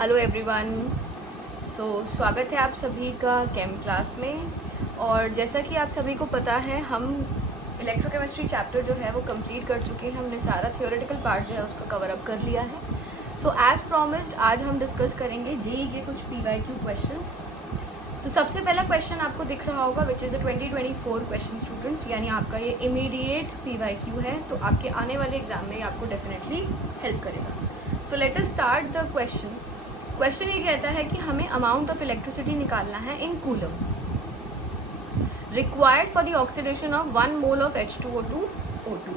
Hello everyone. स्वागत है आप सभी का केम क्लास में। और जैसा कि आप सभी को पता है, हम इलेक्ट्रोकेमिस्ट्री चैप्टर जो है वो कंप्लीट कर चुके हैं। हमने सारा थियोरेटिकल पार्ट जो है उसका कवर अप कर लिया है। एज प्रॉमिस्ड आज हम डिस्कस करेंगे जेईई के कुछ PYQ क्वेश्चंस। तो सबसे पहला क्वेश्चन आपको दिख रहा होगा which is a 2024 question students, यानी आपका ये इमीडिएट PYQ है, तो आपके आने वाले एग्जाम में आपको डेफिनेटली हेल्प करेगा। So let us start the question. Question ये कहता है कि हमें अमाउंट ऑफ इलेक्ट्रिसिटी निकालना है इन coulomb required for the oxidation of 1 mole of H2O2 O2।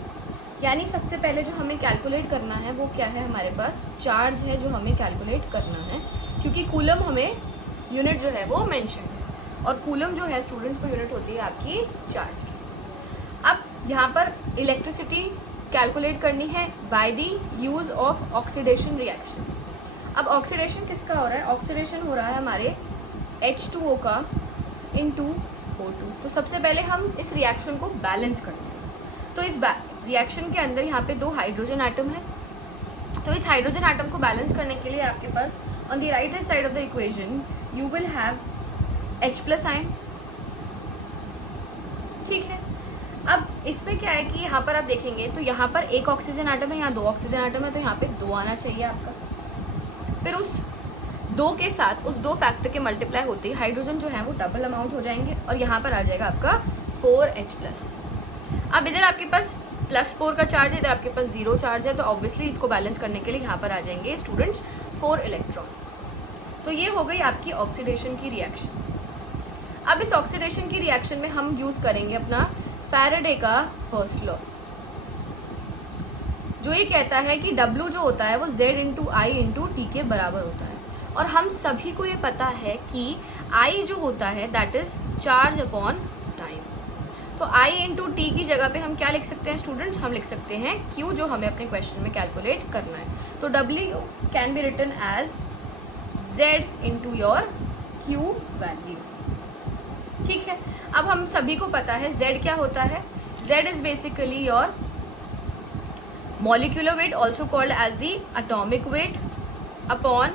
यानी सबसे पहले जो हमें कैलकुलेट करना है वो क्या है, हमारे पास चार्ज है जो हमें कैलकुलेट करना है, क्योंकि कूलम हमें यूनिट जो है वो मेंशन है, और कूलम जो है स्टूडेंट्स को यूनिट होती है आपकी चार्ज की। अब यहाँ पर इलेक्ट्रिसिटी कैलकुलेट करनी है by the use of oxidation reaction. अब ऑक्सीडेशन किसका हो रहा है? ऑक्सीडेशन हो रहा है हमारे H2O का इनटू O2। तो सबसे पहले हम इस रिएक्शन को बैलेंस करते हैं। तो इस रिएक्शन के अंदर यहाँ पे 2 हाइड्रोजन एटम है। तो इस हाइड्रोजन एटम को बैलेंस करने के लिए आपके pass on the right hand side of the equation you will have H+ ion. ठीक है। अब इसमें क्या है कि यहाँ पर आप देखेंगे तो यहाँ पर एक ऑक्सीजन एटम है, यहाँ 2 ऑक्सीजन एटम है, तो यहाँ पे 2 आना चाहिए आपका। फिर उस 2 के साथ उस 2 फैक्टर के मल्टीप्लाई होते ही हाइड्रोजन जो है वो डबल अमाउंट हो जाएंगे, और यहाँ पर आ जाएगा आपका 4H+। अब इधर आपके पास +4 का चार्ज है, इधर आपके पास 0 चार्ज है, तो ऑब्वियसली इसको बैलेंस करने के लिए यहाँ पर आ जाएंगे स्टूडेंट्स 4 इलेक्ट्रॉन। तो ये हो गई आपकी ऑक्सीडेशन की रिएक्शन। अब इस ऑक्सीडेशन की रिएक्शन में हम यूज़ करेंगे अपना फैराडे का फर्स्ट लॉ, जो ये कहता है कि W जो होता है वो Z/I/T के बराबर होता है। और हम सभी को ये पता है कि I जो होता है that is charge upon time. तो I/T की जगह पे हम क्या लिख सकते हैं स्टूडेंट्स? हम लिख सकते हैं Q, जो हमें अपने क्वेश्चन में कैलकुलेट करना है। तो W can be written as Z your Q value. ठीक है। अब हम सभी को पता है Z क्या होता है। Z is basically your molecular weight, also called as the atomic weight, upon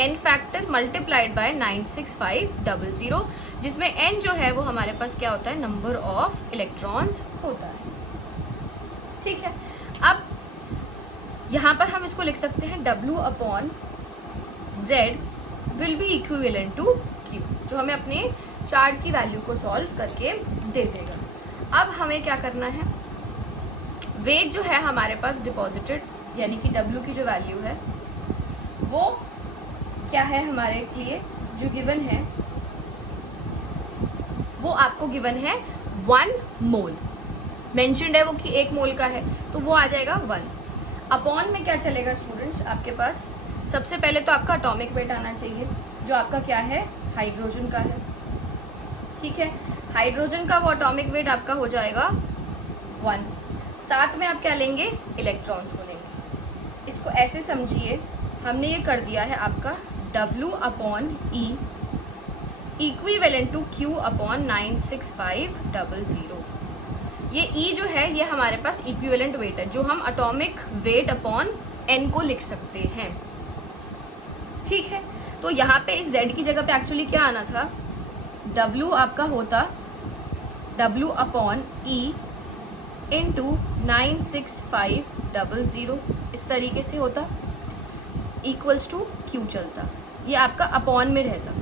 n factor multiplied by 96500, जिसमें n जो है वो हमारे पास क्या होता है, नंबर ऑफ इलेक्ट्रॉन्स होता है। ठीक है। अब यहाँ पर हम इसको लिख सकते हैं W upon Z will be equivalent to Q, जो हमें अपने चार्ज की वैल्यू को सॉल्व करके दे देगा। अब हमें क्या करना है, वेट जो है हमारे पास डिपॉजिटेड, यानी कि W की जो वैल्यू है वो क्या है हमारे लिए, जो गिवन है वो आपको गिवन है 1 मोल। मेंशन्ड है वो कि 1 मोल का है, तो वो आ जाएगा 1। अपॉन में क्या चलेगा स्टूडेंट्स, आपके पास सबसे पहले तो आपका एटॉमिक वेट आना चाहिए, जो आपका क्या है, हाइड्रोजन का है। ठीक है। हाइड्रोजन का वो एटॉमिक वेट आपका हो जाएगा 1। साथ में आप क्या लेंगे, इलेक्ट्रॉन्स को लेंगे। इसको ऐसे समझिए, हमने ये कर दिया है आपका W upon E equivalent to Q upon 96500। ये E जो है ये हमारे पास इक्विवेलेंट वेट है, जो हम एटॉमिक वेट अपॉन N को लिख सकते हैं। ठीक है। तो यहाँ पे इस Z की जगह पे एक्चुअली क्या आना था, W आपका होता W अपॉन E इंटू 96500, इस तरीके से होता, इक्वल्स टू Q चलता। ये आपका अपॉन में रहता,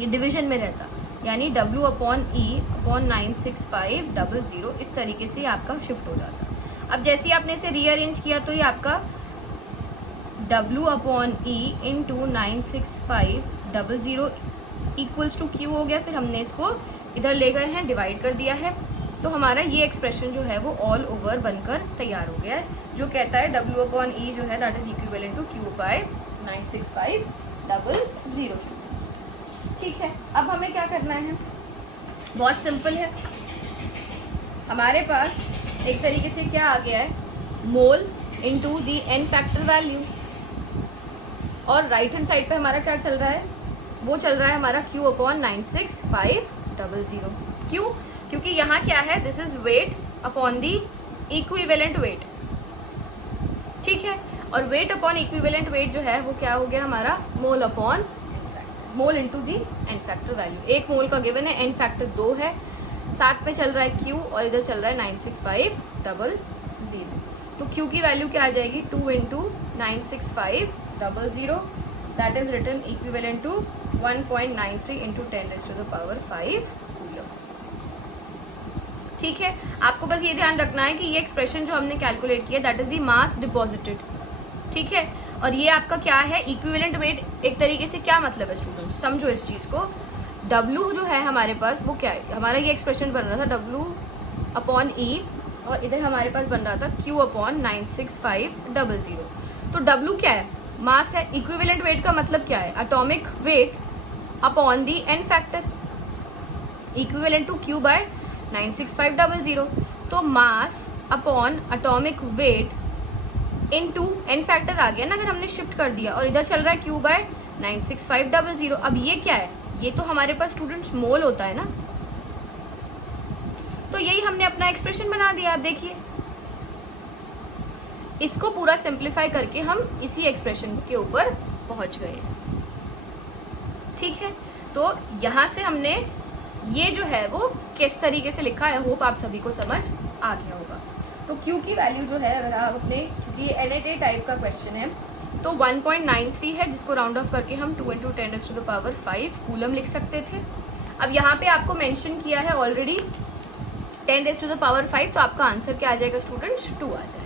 ये डिवीजन में रहता, यानी W अपॉन E अपॉन 96500, इस तरीके से आपका शिफ्ट हो जाता। अब जैसे ही आपने इसे रीअरेंज किया तो ये आपका W upon E into 96500 equals to Q हो गया। फिर हमने इसको इधर ले गए हैं, डिवाइड कर दिया है, तो हमारा ये एक्सप्रेशन जो है वो ऑल ओवर बनकर तैयार हो गया है, जो कहता है W अपॉन E जो है that is equivalent to Q by 96500 students. ठीक है। अब हमें क्या करना है, बहुत सिंपल है। हमारे पास एक तरीके से क्या आ गया है, मोल इंटू दी n फैक्टर वैल्यू, और राइट हैंड साइड पे हमारा क्या चल रहा है, वो चल रहा है हमारा Q अपॉन 96500। क्यों? क्योंकि यहाँ क्या है, this is wait upon the equivalent weight. ठीक है। और वेट अपॉन इक्विवेलेंट वेट जो है वो क्या हो गया हमारा, मोल अपॉन मोल इंटू दी एन फैक्टर वैल्यू। एक मोल का गिवन है, एन फैक्टर 2 है, साथ में चल रहा है Q और इधर चल रहा है 96500। तो Q की वैल्यू क्या आ जाएगी, 2 into 96500, that is written equivalent to 1.93 into 10⁵ coulomb. ठीक है, आपको बस ये ध्यान रखना है कि ये एक्सप्रेशन जो हमने कैलकुलेट किया that is the mass deposited. ठीक है, और ये आपका क्या है, इक्विवेलेंट वेट। एक तरीके से क्या मतलब है स्टूडेंट्स, समझो इस चीज़ को। W जो है हमारे पास वो क्या है, हमारा ये एक्सप्रेशन बन रहा था W अपॉन E, और इधर हमारे पास बन रहा था Q अपॉन 96500। तो W क्या है, मास है। इक्विवेलेंट वेट का मतलब क्या है, atomic weight upon the n factor, equivalent to Q by 96500। तो mass upon atomic weight into n factor आ गया ना, अगर हमने शिफ्ट कर दिया, और इधर चल रहा है Q बाय 96500। अब ये क्या है, ये तो हमारे पास स्टूडेंट्स मोल होता है ना, तो यही हमने अपना एक्सप्रेशन बना दिया। आप देखिए, इसको पूरा सिंप्लीफाई करके हम इसी एक्सप्रेशन के ऊपर पहुंच गए हैं। ठीक है, तो यहां से हमने ये जो है वो किस तरीके से लिखा है, होप आप सभी को समझ आ गया होगा। तो Q की वैल्यू जो है, अगर आप अपने, क्योंकि ये NAT टाइप का क्वेश्चन है, तो 1.93 है, जिसको राउंड ऑफ करके हम 2 इंटू 10⁵ कूलम लिख सकते थे। अब यहाँ पे आपको मेंशन किया है ऑलरेडी 10⁵, तो आपका आंसर क्या आ जाएगा स्टूडेंट्स, 2 आ जाएगा।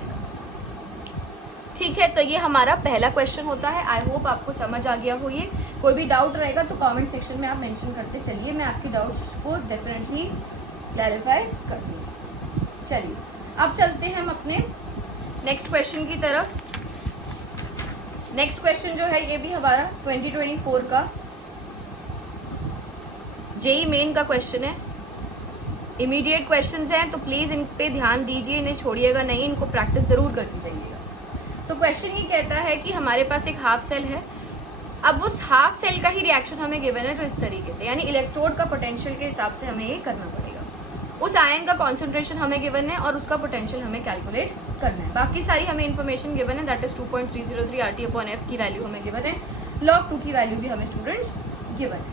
ठीक है, तो ये हमारा पहला क्वेश्चन होता है। आई होप आपको समझ आ गया हो। ये कोई भी डाउट रहेगा तो कमेंट सेक्शन में आप मेंशन करते चलिए, मैं आपकी डाउट्स को डेफिनेटली क्लैरिफाई कर दूँगी। चलिए, अब चलते हैं हम अपने नेक्स्ट क्वेश्चन की तरफ। नेक्स्ट क्वेश्चन जो है ये भी हमारा 2024 का जेई मेन का क्वेश्चन है। इमीडिएट क्वेश्चंस हैं, तो प्लीज़ इन पे ध्यान दीजिए, इन्हें छोड़िएगा नहीं, इनको प्रैक्टिस ज़रूर करनी चाहिएगा। सो क्वेश्चन ये कहता है कि हमारे पास एक हाफ सेल है। अब उस हाफ सेल का ही रिएक्शन हमें गिवन है जो इस तरीके से, यानी इलेक्ट्रोड का पोटेंशियल के हिसाब से हमें ये करना पड़ेगा। उस आयन का कॉन्सेंट्रेशन हमें गिवन है और उसका पोटेंशियल हमें कैलकुलेट करना है। बाकी सारी हमें इन्फॉर्मेशन गिवन है, that is 2.303 RT upon F की वैल्यू हमें गिवन है, log 2 की वैल्यू भी हमें स्टूडेंट्स गिवन है।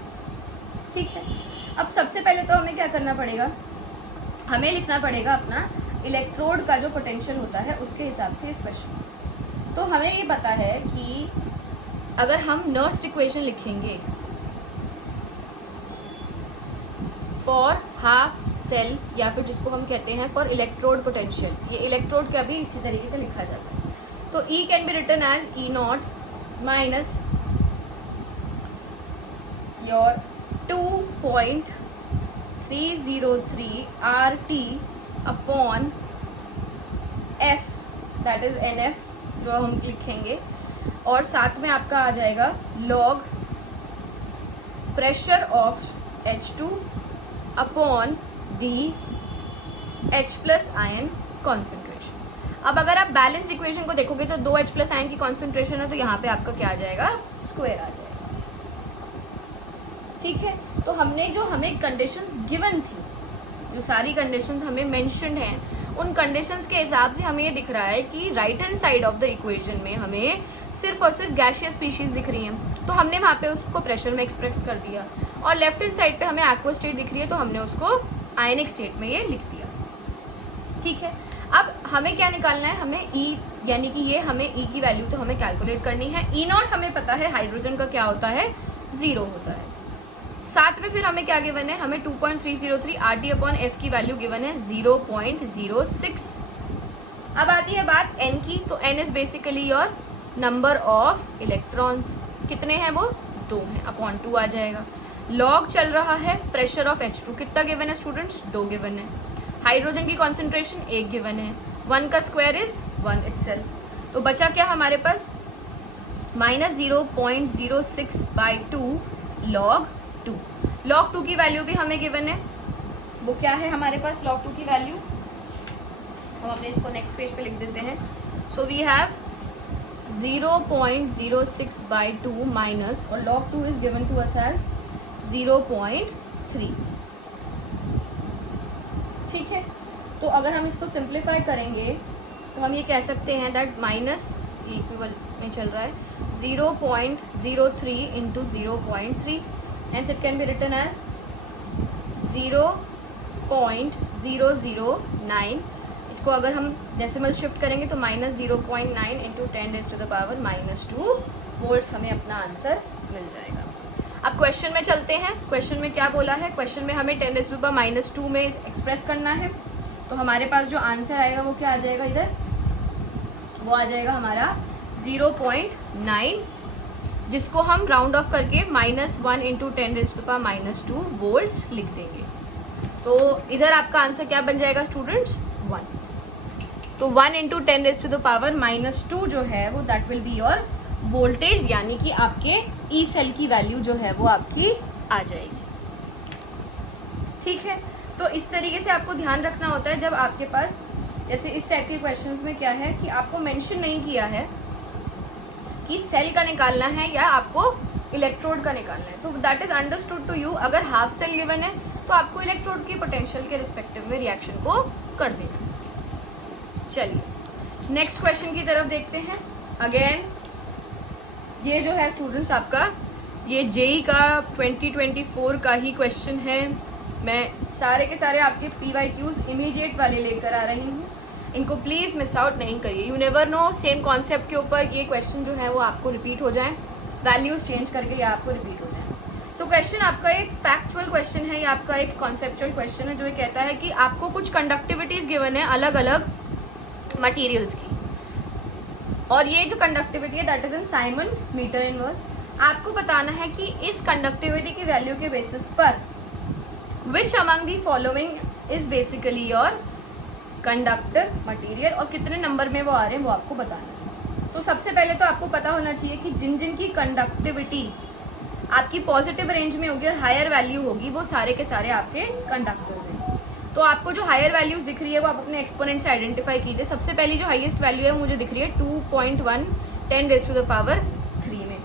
ठीक है, अब सबसे पहले तो हमें क्या करना पड़ेगा, हमें लिखना पड़ेगा अपना इलेक्ट्रोड का जो पोटेंशियल होता है उसके हिसाब से इस क्वेश्चन। तो हमें ये पता है कि अगर हम नर्स्ट इक्वेशन लिखेंगे फॉर हाफ सेल, या फिर जिसको हम कहते हैं फॉर इलेक्ट्रोड पोटेंशियल, ये इलेक्ट्रोड का भी इसी तरीके से लिखा जाता है। तो E can be written as E0 minus your 2.303 RT upon F, that is NF जो हम लिखेंगे, और साथ में आपका आ जाएगा log pressure of H2 upon the H+ ion concentration. अब अगर आप बैलेंस्ड इक्वेशन को देखोगे तो 2 H+ आयन की कॉन्सेंट्रेशन है, तो यहाँ पे आपका क्या आ जाएगा, स्क्वायर आ जाएगा। ठीक है, तो हमने जो हमें कंडीशंस गिवन थी, जो सारी कंडीशंस हमें मेंशन्ड हैं, उन कंडीशंस के हिसाब से हमें ये दिख रहा है कि right hand side of the equation में हमें सिर्फ और सिर्फ गैसियस स्पीशीज दिख रही हैं, तो हमने वहाँ पे उसको प्रेशर में एक्सप्रेस कर दिया। और लेफ्ट हैंड साइड पे हमें एक्वा स्टेट दिख रही है, तो हमने उसको आयनिक स्टेट में ये लिख दिया। ठीक है, अब हमें क्या निकालना है, हमें E, यानी कि ये हमें E की वैल्यू तो हमें कैलकुलेट करनी है। E0 हमें पता है हाइड्रोजन का क्या होता है, 0 होता है। साथ में फिर हमें क्या गिवन है, हमें 2.303 RT अपॉन F की वैल्यू गिवन है 0.06। अब आती है बात N की, तो N is basically your number of electrons, कितने हैं वो, 2 हैं, अपॉन 2 आ जाएगा। लॉग चल रहा है प्रेशर ऑफ H2, कितना गिवन है स्टूडेंट्स, 2 गिवन है। हाइड्रोजन की कॉन्सेंट्रेशन 1 गिवन है, 1 का स्क्वायर इज 1 इटसेल्फ। तो बचा क्या हमारे पास, -0.06/2 log 2। log 2 की वैल्यू भी हमें गिवन है, वो क्या है हमारे पास log 2 की वैल्यू, हम अपने इसको नेक्स्ट पेज पे लिख देते हैं। सो वी हैव 0.06/2 माइनस, और log 2 is given to us as 0.3। ठीक है, तो अगर हम इसको सिंप्लीफाई करेंगे तो हम ये कह सकते हैं दैट ये इक्वल में चल रहा है 0.03 into 0.3, and it can be written as 0.009। इसको अगर हम डेसिमल शिफ्ट करेंगे तो -0.9 इंटू 10⁻⁻2 वोल्ट्स हमें अपना आंसर मिल जाएगा। अब क्वेश्चन में चलते हैं। क्वेश्चन में क्या बोला है? क्वेश्चन में हमें 10⁻⁻2 में एक्सप्रेस करना है। तो हमारे पास जो आंसर आएगा वो क्या आ जाएगा? इधर वो आ जाएगा हमारा 0.9, जिसको हम राउंड ऑफ करके -1 इंटू 10⁻⁻2 वोल्ट्स लिख देंगे। तो इधर आपका आंसर क्या बन जाएगा स्टूडेंट्स? 1। तो 1 इंटू 10⁻⁻2 जो है वो that will be your voltage, यानी कि आपके ई सेल की वैल्यू जो है वो आपकी आ जाएगी। ठीक है, तो इस तरीके से आपको ध्यान रखना होता है जब आपके पास जैसे इस टाइप के क्वेश्चंस में क्या है कि आपको मेंशन नहीं किया है कि सेल का निकालना है या आपको इलेक्ट्रोड का निकालना है, तो that is understood to you. अगर हाफ सेल गिवन है तो आपको इलेक्ट्रोड की पोटेंशियल के रिस्पेक्टिव में रिएक्शन को कर देना। चलिए नेक्स्ट क्वेश्चन की तरफ देखते हैं। अगेन ये जो है स्टूडेंट्स आपका ये जेई का 2024 का ही क्वेश्चन है। मैं सारे के सारे आपके PYQs इमीडिएट वाले लेकर आ रही हूँ, इनको प्लीज़ मिस आउट नहीं करिए। You never know, same concept के ऊपर ये क्वेश्चन जो है वो आपको रिपीट हो जाए, वैल्यूज चेंज करके या आपको रिपीट हो जाए। सो क्वेश्चन आपका एक फैक्चुअल क्वेश्चन है या आपका एक कॉन्सेप्चुअल क्वेश्चन है, जो ये कहता है कि आपको कुछ कंडक्टिविटीज़ गिवन है अलग अलग मटीरियल्स की, और ये जो कंडक्टिविटी है that is in siemens metre inverse. आपको बताना है कि इस कंडक्टिविटी की वैल्यू के बेसिस पर which among the following is basically your conductor material, और कितने नंबर में वो आ रहे हैं वो आपको बताना है। तो सबसे पहले तो आपको पता होना चाहिए कि जिन जिन की कंडक्टिविटी आपकी पॉजिटिव रेंज में होगी और हायर वैल्यू होगी वो सारे के सारे आपके कंडक्टर हैं। तो आपको जो हायर वैल्यूज दिख रही है वो आप अपने एक्सपोनेंट से आइडेंटिफाई कीजिए। सबसे पहली जो हाईएस्ट वैल्यू है मुझे दिख रही है 2.1 10⁻³ में।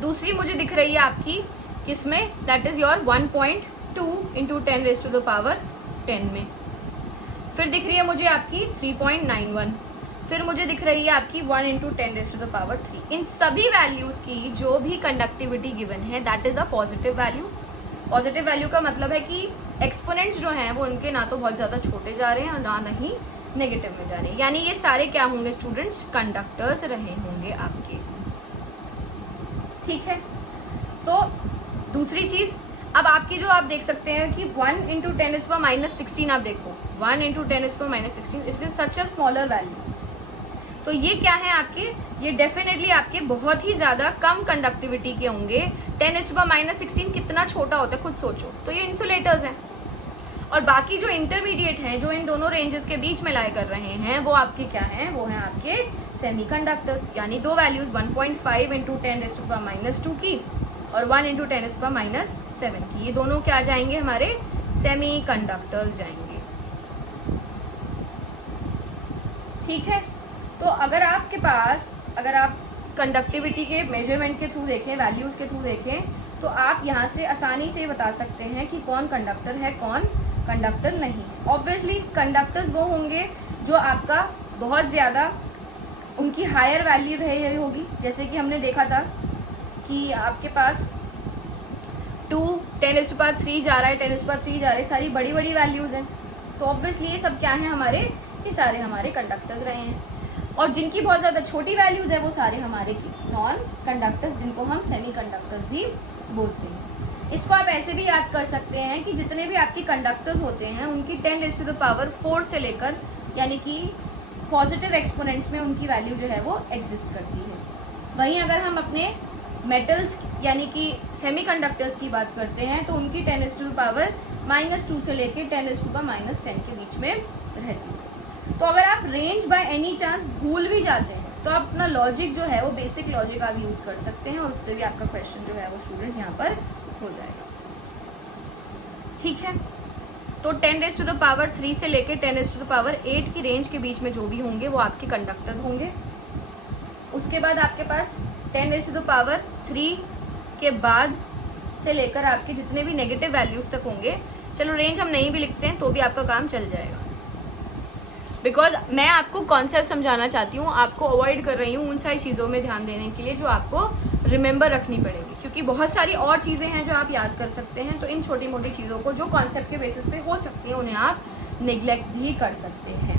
दूसरी मुझे दिख रही है आपकी किसमें? दैट इज योर 1.2 इंटू 10⁻10 में। फिर दिख रही है मुझे आपकी 3.91। फिर मुझे दिख रही है आपकी 1 इंटू 10⁻3। इन सभी वैल्यूज की जो भी कंडक्टिविटी गिवन है that is a positive value. Positive value का मतलब है कि एक्सपोनेंट्स जो हैं वो उनके ना तो बहुत ज़्यादा छोटे जा रहे हैं और ना नहीं नेगेटिव में जा रहे हैं, यानी ये सारे क्या होंगे स्टूडेंट्स? कंडक्टर्स रहे होंगे आपके। ठीक है, तो दूसरी चीज़ अब आपकी जो आप देख सकते हैं कि 1 इंटू 10⁻16 आप देखो 1 into 10⁻16 it is such a smaller value. तो ये क्या है आपके? ये डेफिनेटली आपके बहुत ही ज़्यादा कम कंडक्टिविटी के होंगे। 10⁻16 कितना छोटा होता है खुद सोचो। तो ये इंसुलेटर्स हैं, और बाकी जो इंटरमीडिएट हैं जो इन दोनों रेंजेस के बीच में लाई कर रहे हैं वो आपके क्या हैं? वो हैं आपके सेमीकंडक्टर्स। यानी दो वैल्यूज 1.5 इंटू 10⁻² की और 1 इंटू 10⁻7 की, ये दोनों क्या जाएंगे? हमारे सेमीकंडक्टर्स जाएंगे। ठीक है, तो अगर आपके पास अगर आप कंडक्टिविटी के मेजरमेंट के थ्रू देखें, वैल्यूज़ के थ्रू देखें, तो आप यहाँ से आसानी से बता सकते हैं कि कौन कंडक्टर है कौन कंडक्टर नहीं। ऑब्वियसली कंडक्टर्स वो होंगे जो आपका बहुत ज़्यादा उनकी हायर वैल्यू रही होगी, जैसे कि हमने देखा था कि आपके पास 2 10⁻³ जा रहा है, 10⁻³ जा रहा है, सारी बड़ी बड़ी वैल्यूज़ हैं। तो ऑब्वियसली ये सब क्या हैं? हमारे ये सारे हमारे कंडक्टर्स रहे हैं। और जिनकी बहुत ज़्यादा छोटी वैल्यूज़ है वो सारे हमारे की नॉन कंडक्टर्स, जिनको हम सेमी कंडक्टर्स भी बोलते हैं। इसको आप ऐसे भी याद कर सकते हैं कि जितने भी आपके कंडक्टर्स होते हैं उनकी 10⁻4 से लेकर यानी कि पॉजिटिव एक्सपोनेंट्स में उनकी वैल्यू जो है वो एग्जिस्ट करती है। वहीं अगर हम अपने मेटल्स यानी कि सेमीकंडक्टर्स की बात करते हैं तो उनकी 10⁻2 से लेकर 10⁻10 के बीच में रहती है। तो अगर आप रेंज बाय एनी चांस भूल भी जाते हैं तो आप अपना लॉजिक जो है वो बेसिक लॉजिक आप यूज़ कर सकते हैं और उससे भी आपका क्वेश्चन जो है वो स्टूडेंट यहाँ पर हो जाएगा। ठीक है, तो 10⁻³ से लेकर 10⁻8 की रेंज के बीच में जो भी होंगे वो आपके कंडक्टर्स होंगे। उसके बाद आपके पास 10⁻³ के बाद से लेकर आपके जितने भी नेगेटिव वैल्यूज़ तक होंगे, चलो रेंज हम नहीं भी लिखते हैं तो भी आपका काम चल जाएगा। बिकॉज मैं आपको कॉन्सेप्ट समझाना चाहती हूँ, आपको अवॉइड कर रही हूँ उन सारी चीज़ों में ध्यान देने के लिए जो आपको रिमेंबर रखनी पड़ेगी, क्योंकि बहुत सारी और चीज़ें हैं जो आप याद कर सकते हैं। तो इन छोटी मोटी चीज़ों को जो कॉन्सेप्ट के बेसिस पे हो सकती हैं उन्हें आप निगलेक्ट भी कर सकते हैं।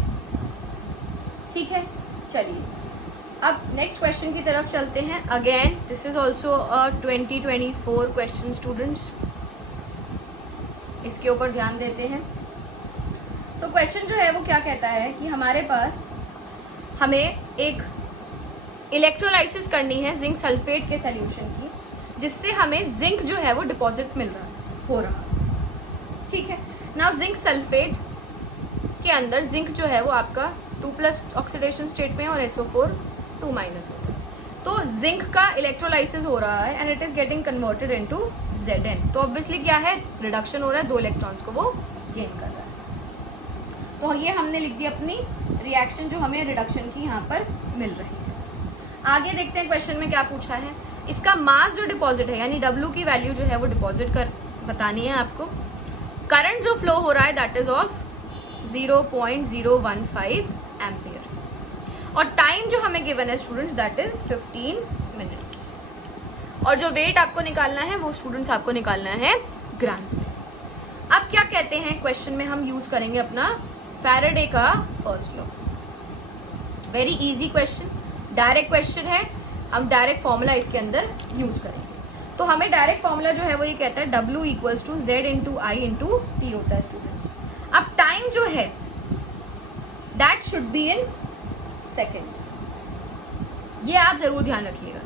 ठीक है, चलिए अब नेक्स्ट क्वेश्चन की तरफ चलते हैं। Again this is also a 2024 question students, इसके ऊपर ध्यान देते हैं। सो क्वेश्चन जो है वो क्या कहता है कि हमारे पास हमें एक इलेक्ट्रोलाइसिस करनी है जिंक सल्फेट के सोल्यूशन की, जिससे हमें जिंक जो है वो डिपॉजिट मिल रहा हो रहा। ठीक है, नाउ जिंक सल्फेट के अंदर जिंक जो है वो आपका 2+ ऑक्सीडेशन स्टेट में और SO4 2- होता है। तो जिंक का इलेक्ट्रोलाइसिस हो रहा है and it is getting converted into Zn। तो ऑब्वियसली क्या है, रिडक्शन हो रहा है, 2 इलेक्ट्रॉन्स को वो गेन कर रहा है। तो ये हमने लिख दी अपनी रिएक्शन जो हमें रिडक्शन की यहाँ पर मिल रही है। आगे देखते हैं क्वेश्चन में क्या पूछा है। इसका मास जो डिपॉजिट है यानी W की वैल्यू जो है वो डिपॉजिट कर बतानी है आपको। करंट जो फ्लो हो रहा है दैट इज ऑफ 0.015 एम्पियर और टाइम जो हमें गिवन है स्टूडेंट्स दैट इज 15 मिनट्स। और जो वेट आपको निकालना है वो स्टूडेंट्स आपको निकालना है ग्राम्स में। अब क्या कहते हैं क्वेश्चन में, हम यूज करेंगे अपना फैराडे का first law. Very easy question, direct question है, हम डायरेक्ट फॉर्मूला इसके अंदर यूज करेंगे। तो हमें डायरेक्ट फॉर्मूला जो है वो ये कहता है W = Z × I × T होता है स्टूडेंट्स। अब टाइम जो है that should be in seconds, ये आप जरूर ध्यान रखिएगा,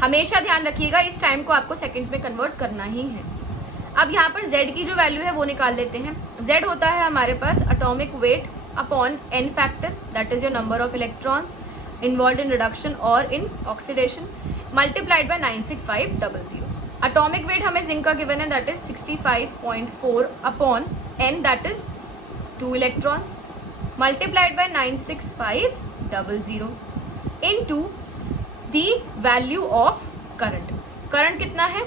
हमेशा ध्यान रखिएगा, इस टाइम को आपको सेकेंड्स में कन्वर्ट करना ही है। अब यहाँ पर Z की जो वैल्यू है वो निकाल लेते हैं। Z होता है हमारे पास atomic weight upon n factor that is your number of electrons involve in reduction और in oxidation multiplied by 96500। Atomic weight हमें जिंक का गिवन है that is 65.4 upon n that is 2 electrons multiplied by 96500 into the value of current. Current कितना है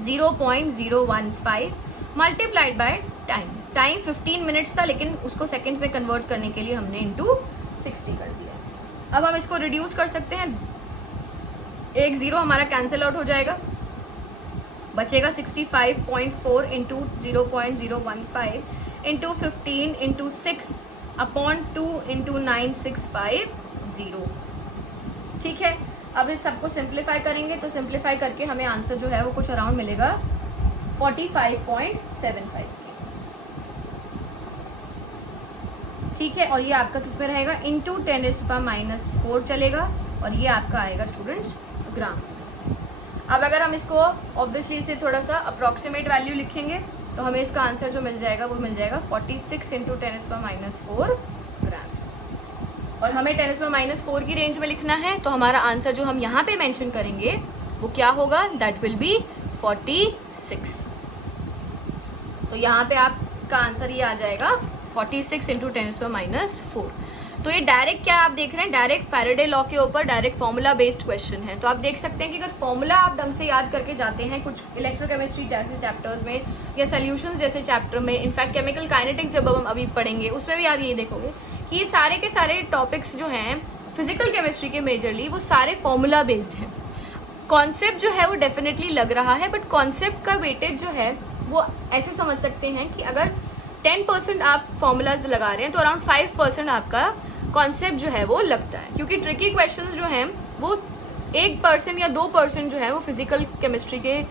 0.015 multiplied by time. Time 15 minutes था लेकिन उसको seconds में कन्वर्ट करने के लिए हमने इंटू 60 कर दिया। अब हम इसको रिड्यूस कर सकते हैं, एक 0 हमारा कैंसिल आउट हो जाएगा, बचेगा 65.4 into 0.015 into 15 into 6 upon 2 into 9650। ठीक है, अब इस सबको सिंप्लीफाई करेंगे तो सिंप्लीफाई करके हमें आंसर जो है वो कुछ अराउंड मिलेगा 45.75। ठीक है, और ये आपका किस में रहेगा इंटू 10⁻⁻4 चलेगा और ये आपका आएगा स्टूडेंट्स ग्राम्स में। अब अगर हम इसको ऑब्वियसली इसे थोड़ा सा अप्रॉक्सीमेट वैल्यू लिखेंगे तो हमें इसका आंसर जो मिल जाएगा वो मिल जाएगा 46 इंटू 10⁻⁻4 ग्राम्स। और हमें 10⁻⁻4 की रेंज में लिखना है तो हमारा आंसर जो हम यहाँ पे मेंशन करेंगे वो क्या होगा, दैट विल बी 46। तो यहाँ पे आपका आंसर ये आ जाएगा 46 इंटू 10⁻⁻4। तो ये डायरेक्ट क्या आप देख रहे हैं, डायरेक्ट फैराडे लॉ के ऊपर डायरेक्ट फॉर्मूला बेस्ड क्वेश्चन है। तो आप देख सकते हैं कि अगर फॉर्मूला आप ढंग से याद करके जाते हैं कुछ इलेक्ट्रोकेमिस्ट्री जैसे चैप्टर्स में या सॉल्यूशंस जैसे चैप्टर में, इनफैक्ट केमिकल काइनेटिक्स जब हम अभी पढ़ेंगे उसमें भी आप ये देखोगे कि ये सारे के सारे टॉपिक्स जो हैं फिजिकल केमिस्ट्री के मेजरली वो सारे फॉर्मूला बेस्ड हैं। कॉन्सेप्ट जो है वो डेफिनेटली लग रहा है बट कॉन्सेप्ट का वेटेज जो है वो ऐसे समझ सकते हैं कि अगर 10% आप फॉर्मूलाज लगा रहे हैं तो अराउंड 5% आपका कॉन्सेप्ट जो है वो लगता है, क्योंकि ट्रिकी क्वेश्चन जो हैं वो 1% या 2% जो है वो फिजिकल केमिस्ट्री के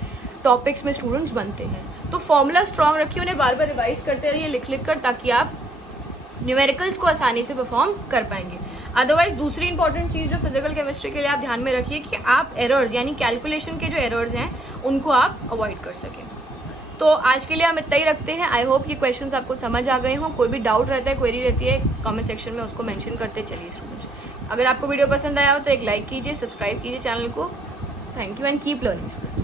टॉपिक्स में स्टूडेंट्स बनते हैं। तो फॉर्मूला स्ट्रॉन्ग रखिए, उन्हें बार बार रिवाइज करते रहिए लिख लिख कर, ताकि आप न्यूमेरिकल्स को आसानी से परफॉर्म कर पाएंगे। अदरवाइज दूसरी इंपॉर्टेंट चीज़ जो फिजिकल केमिस्ट्री के लिए आप ध्यान में रखिए कि आप एरर्स यानी कैलकुलेशन के जो एरर्स हैं उनको आप अवॉइड कर सकें। तो आज के लिए हम इतना ही रखते हैं। आई होप ये क्वेश्चंस आपको समझ आ गए हों। कोई भी डाउट रहता है, क्वेरी रहती है, कमेंट सेक्शन में उसको मेंशन करते चलिए स्टूडेंट्स। अगर आपको वीडियो पसंद आया हो तो एक लाइक कीजिए, सब्सक्राइब कीजिए चैनल को। Thank you and keep learning students.